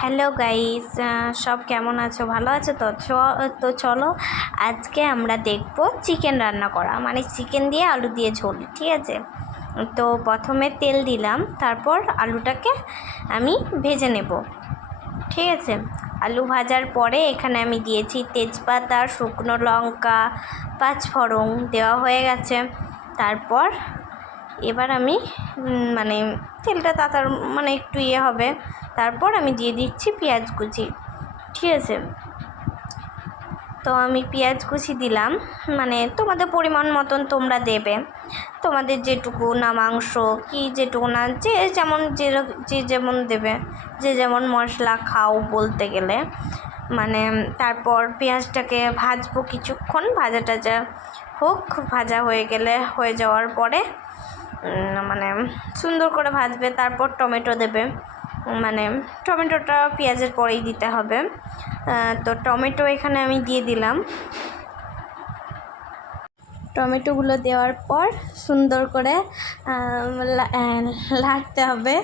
Hello guys, সব কেমন আছো? ভালো আছো তো? তো চলো আজকে আমরা দেখব চিকেন রান্না করা, মানে চিকেন দিয়ে আলু দিয়ে ঝোল। ঠিক আছে, তো প্রথমে তেল দিলাম, তারপর আলুটাকে আমি ভেজে নেব। ঠিক আছে, আলু ভাজার পরে এখানে আমি দিয়েছি তেজপাতা, শুকনো লঙ্কা, পাঁচফোড়ন দেওয়া হয়ে গেছে। তারপর এবার আমি মানে তেলটা তাতার মানে একটু হবে, তারপর আমি দিয়ে দিচ্ছি পেঁয়াজ কুচি। ঠিক আছে, তো আমি পেঁয়াজ কুচি দিলাম, মানে তোমাদের পরিমাণ মতন তোমরা দেবে, তোমাদের যেটুকু না মাংস কি যেটুকু না যে যেমন যে যেমন দেবে, যে যেমন মশলা খাও বলতে গেলে। মানে তারপর পেঁয়াজটাকে ভাজবো কিছুক্ষণ, ভাজা টাজা হোক, ভাজা হয়ে যাওয়ার পরে মানে সুন্দর করে ভাজবে। তারপর টমেটো দেবে, মানে টমেটোটা পেঁয়াজের পরেই দিতে হবে। তো টমেটো এখানে আমি দিয়ে দিলাম। টমেটোগুলো দেওয়ার পর সুন্দর করে নাড়তে হবে।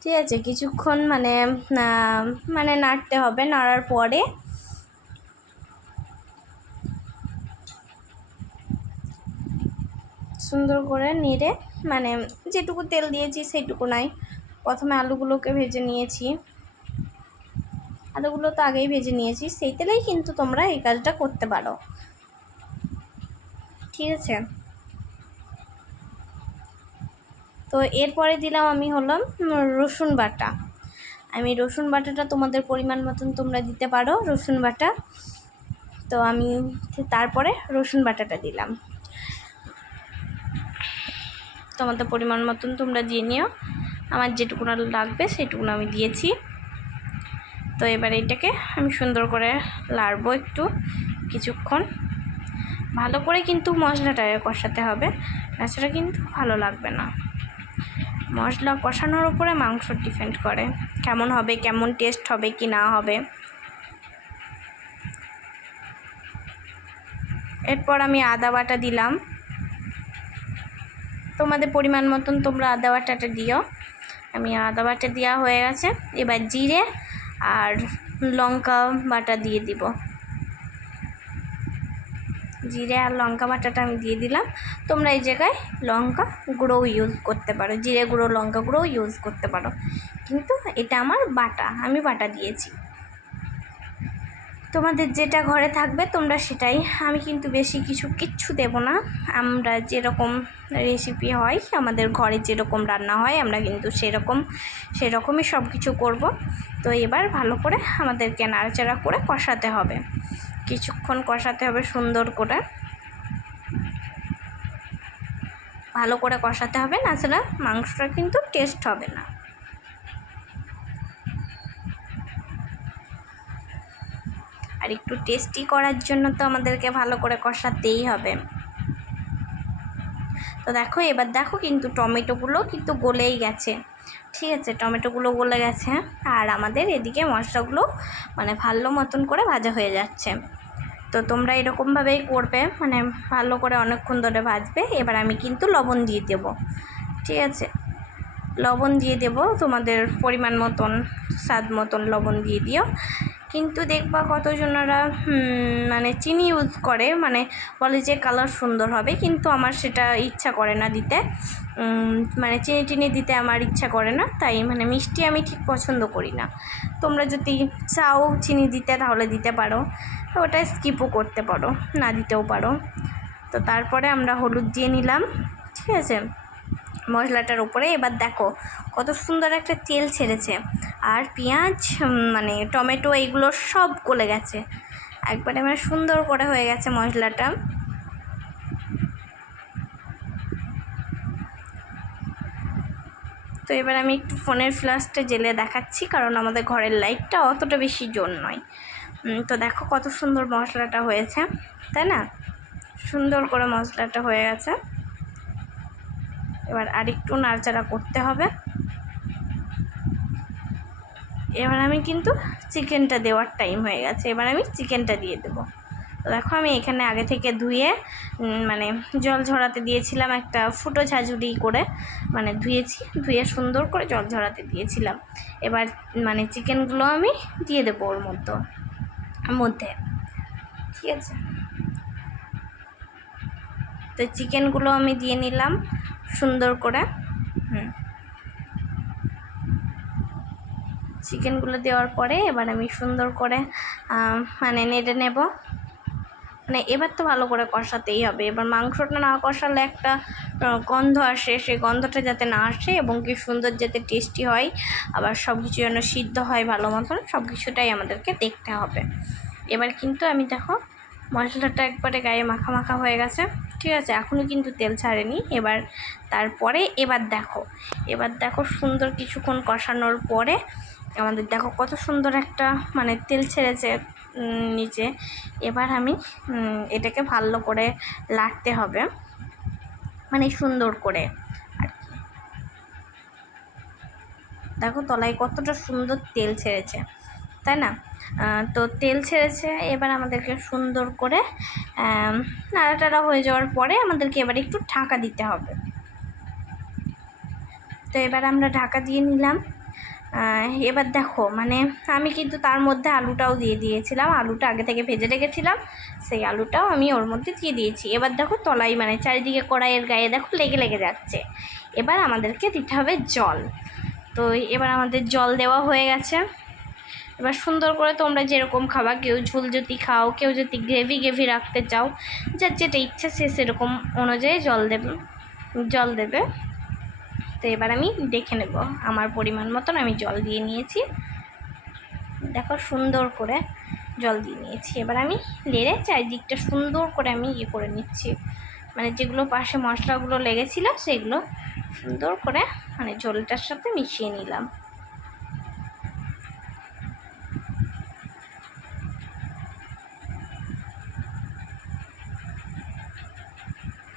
ঠিক আছে, কিছুক্ষণ মানে নাড়তে হবে। নাড়ার পরে সুন্দর করে নেড়ে, মানে যেটুকু তেল দিয়েছি সেইটুকু নাই। প্রথমে আলুগুলোকে ভেজে নিয়েছি, আলুগুলো তো আগেই ভেজে নিয়েছি, সেই তেলেই কিন্তু তোমরা এই কাজটা করতে পারো। ঠিক আছে, তো এরপরে দিলাম আমি রসুন বাটা। আমি রসুন বাটাটা তোমাদের পরিমাণ মতন তোমরা দিতে পারো রসুন বাটা। তো আমি তারপরে রসুন বাটাটা দিলাম, তোমাদের পরিমাণ মতন তোমরা দিয়ে নিও। আমার যেটুকু লাগবে সেটুকু আমি দিয়েছি। তো এবার এটাকে আমি সুন্দর করে লাড়বো একটু কিছুক্ষণ। ভালো করে কিন্তু মশলাটাকে কষাতে হবে, তাছাড়া কিন্তু ভালো লাগবে না। মশলা কষানোর উপরে মাংস ডিপেন্ড করে কেমন হবে, কেমন টেস্ট হবে কি না হবে। এরপর আমি আদা বাটা দিলাম, তোমাদের পরিমাণ মতন তোমরা আদা বাটাটা দিও। আমি আদা বাটা দেওয়া হয়ে গেছে। এবার জিরে আর লঙ্কা বাটা দিয়ে দিব। জিরে আর লঙ্কা বাটাটা আমি দিয়ে দিলাম। তোমরা এই জায়গায় লঙ্কা গুঁড়োও ইউজ করতে পারো, জিরে গুঁড়ো লঙ্কা গুঁড়োও ইউজ করতে পারো, কিন্তু এটা আমার বাটা, আমি বাটা দিয়েছি। তোমাদের যেটা ঘরে থাকবে তোমরা সেটাই। আমি কিন্তু বেশি কিচ্ছু দেব না। আমরা যেরকম রেসিপি হয়, আমাদের ঘরে যেরকম রান্না হয়, আমরা কিন্তু সেরকমই সব কিছু করব। তো এবার ভালো করে আমাদেরকে নাড়াচাড়া করে কষাতে হবে, কিছুক্ষণ কষাতে হবে সুন্দর করে, ভালো করে কষাতে হবে, নাছাড়া মাংসটা কিন্তু টেস্ট হবে না। আর একটু টেস্টি করার জন্য তো আমাদেরকে ভালো করে কষাতেই হবে। তো দেখো, এবার দেখো কিন্তু টমেটোগুলো কিন্তু গলেই গেছে। ঠিক আছে, টমেটোগুলো গলে গেছে, আর আমাদের এদিকে মশলাগুলো মানে ভালো মতন করে ভাজা হয়ে যাচ্ছে। তো তোমরা এরকমভাবেই করবে, মানে ভালো করে অনেকক্ষণ ধরে ভাজবে। এবার আমি কিন্তু লবণ দিয়ে দেব। ঠিক আছে, লবণ দিয়ে দেব, তোমাদের পরিমাণ মতন স্বাদ মতন লবণ দিয়ে দিও। কিন্তু দেখবা কতজনেরা মানে চিনি ইউজ করে, মানে বলে যে কালার সুন্দর হবে, কিন্তু আমার সেটা ইচ্ছা করে না দিতে। মানে চিনি দিতে আমার ইচ্ছা করে না, তাই মানে মিষ্টি আমি ঠিক পছন্দ করি না। তোমরা যদি চাও চিনি দিতে তাহলে দিতে পারো, ওটা স্কিপও করতে পারো, না দিতেও পারো। তো তারপরে আমরা হলুদ দিয়ে নিলাম। ঠিক আছে, মশলাটার উপরে। এবার দেখো কত সুন্দর একটা তেল ছেড়েছে, আর পেঁয়াজ মানে টমেটো এইগুলো সব গলে গেছে একবারে, মানে সুন্দর করে হয়ে গেছে মশলাটা। তো এবার আমি একটু ফোনের ফ্ল্যাশটা জ্বেলে দেখাচ্ছি, কারণ আমাদের ঘরের লাইটটা অতটা বেশি জোর নয়। তো দেখো কত সুন্দর মশলাটা হয়েছে, তাই না? সুন্দর করে মশলাটা হয়ে গেছে। এবার আরেকটু নাড়াচাড়া করতে হবে। এবার আমি কিন্তু চিকেনটা দেওয়ার টাইম হয়ে গেছে, এবার আমি চিকেনটা দিয়ে দেবো। দেখো আমি এখানে আগে থেকে ধুয়ে মানে জল ঝরাতে দিয়েছিলাম, একটা ফুটো ঝাঁঝুড়ি করে মানে ধুয়ে সুন্দর করে জল ঝরাতে দিয়েছিলাম। এবার মানে চিকেনগুলো আমি দিয়ে দেবো ওর মধ্যে, ঠিক আছে। তো চিকেনগুলো আমি দিয়ে নিলাম সুন্দর করে। চিকেনগুলো দেওয়ার পরে এবার আমি সুন্দর করে মানে নেড়ে নেব। মানে এবার তো ভালো করে কষাতেই হবে। এবার মাংসটা না কষালে একটা গন্ধ আসে, সেই গন্ধটা যাতে না আসে এবং কি সুন্দর যাতে টেস্টি হয়, আবার সব কিছু যেন সিদ্ধ হয় ভালো মতন, সব কিছুটাই আমাদেরকে দেখতে হবে। এবার কিন্তু আমি দেখো মশলাটা একবারে গায়ে মাখা মাখা হয়ে গেছে, ঠিক আছে। এখনও কিন্তু তেল ছাড়েনি। এবার দেখো সুন্দর কিছুক্ষণ কষানোর পরে আমাদের দেখো কত সুন্দর একটা মানে তেল ছেড়েছে নিচে। এবার আমি এটাকে ভালো করে লাড়তে হবে, মানে সুন্দর করে আর কি। দেখো তলায় কতটা সুন্দর তেল ছেড়েছে, তাই না? তো তেল ছেড়েছে, এবার আমাদেরকে সুন্দর করে নাড়াটাড়া হয়ে যাওয়ার পরে আমাদেরকে এবার একটু ঢাকা দিতে হবে। তো এবার আমরা ঢাকা দিয়ে নিলাম। এবার দেখো মানে আমি কিন্তু তার মধ্যে আলুটাও দিয়ে দিয়েছিলাম, আলুটা আগে থেকে ভেজে রেখেছিলাম, সেই আলুটাও আমি ওর মধ্যে দিয়ে দিয়েছি। এবার দেখো তলায় মানে চারিদিকে কড়াইয়ের গায়ে দেখো লেগে যাচ্ছে। এবার আমাদেরকে দিতে হবে জল। তো এবার আমাদের জল দেওয়া হয়ে গেছে। এবার সুন্দর করে তোমরা যেরকম খাবা, কেউ ঝোল যদি খাও, কেউ যদি গ্রেভি রাখতে চাও, যার যেটা ইচ্ছা সে সেরকম অনুযায়ী জল দেবে। তো এবার আমি দেখে নেব, আমার পরিমাণ মতন আমি জল দিয়ে নিয়েছি। দেখো সুন্দর করে জল দিয়ে নিয়েছি। এবার আমি নেড়ে চারিদিকটা সুন্দর করে আমি করে নিচ্ছি, মানে যেগুলো পাশে মশলাগুলো লেগেছিল সেগুলো সুন্দর করে মানে ঝোলটার সাথে মিশিয়ে নিলাম।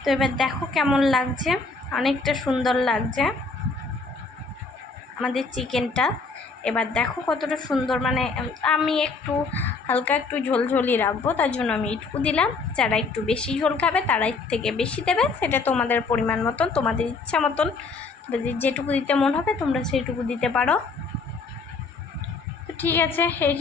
তো এবার দেখো কেমন লাগছে, অনেকটা সুন্দর লাগছে আমাদের চিকেনটা। এবার দেখো কতটা সুন্দর, মানে আমি একটু হালকা একটু ঝোলঝোলি রাখবো, তার জন্য আমি এইটুকু দিলাম। যারা একটু বেশি ঝোল খাবে তারা এর থেকে বেশি দেবে, সেটা তোমাদের পরিমাণ মতন, তোমাদের ইচ্ছা মতন যেটুকু দিতে মন হবে তোমরা সেইটুকু দিতে পারো। তো ঠিক আছে, এই